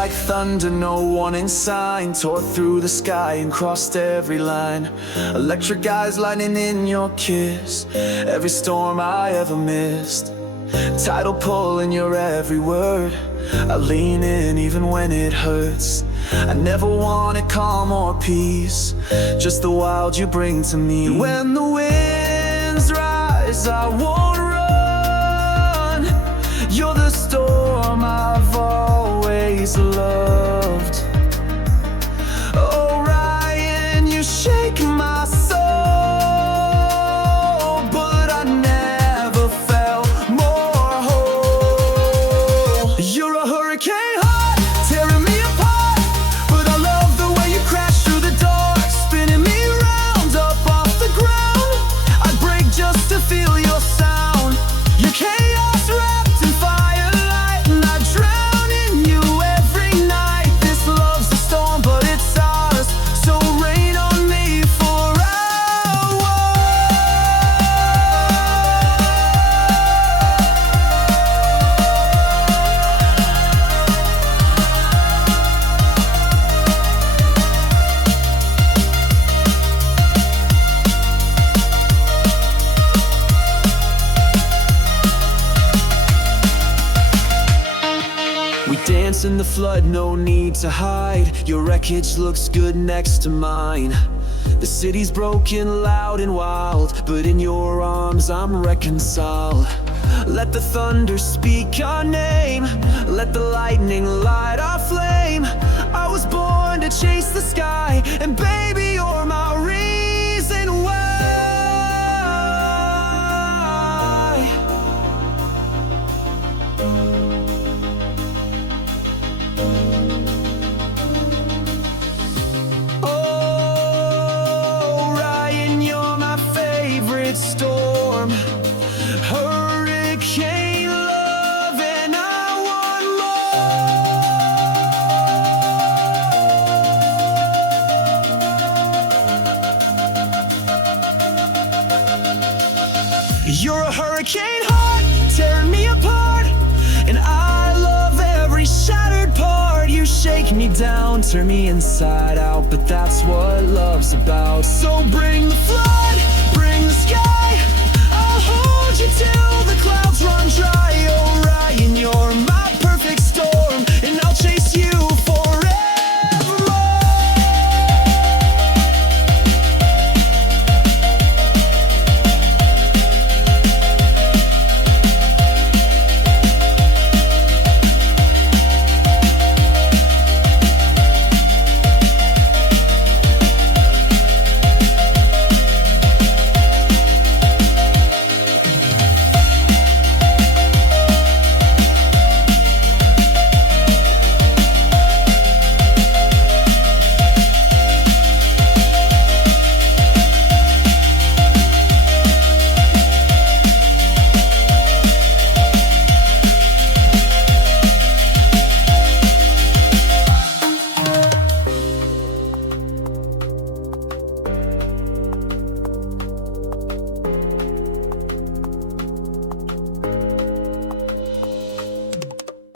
like thunder, no warning sign. Tore through the sky and crossed every line. Electric eyes lightning in your kiss. Every storm I ever missed. Tidal pull in your every word. I lean in even when it hurts. I never wanted calm or peace, just the wild you bring to me. When the winds rise, I won't run. You're the storm I've always loved. Oh, Ryan, you shake my soul, but I never felt more whole. You're a hurricane heart, tearing me apart, but I love the way you crash through the dark, spinning me round up off the ground. I'd break just to feel your sound. Your chaos wrapped in firelight, and I drown in you every night. This love's a storm, but it's ours, so rain on me for hours. We dance in the flood, no need to hide. Your wreckage looks good next to mine. The city's broken, loud and wild, but in your arms I'm reconciled. Let the thunder speak our name, let the lightning light our flame. I was born to chase the sky, and baby, you're my reason why. Oh, Ryan, you're my favorite storm. Hurricane love, and I want more. You're a hurricane heart, tearing me apart, and I love every shattered part. You shake me down, turn me inside out, but that's what love's about. So bring the flood, bring the sky, I'll hold you till the clouds run dry. Oh, Ryan, you're my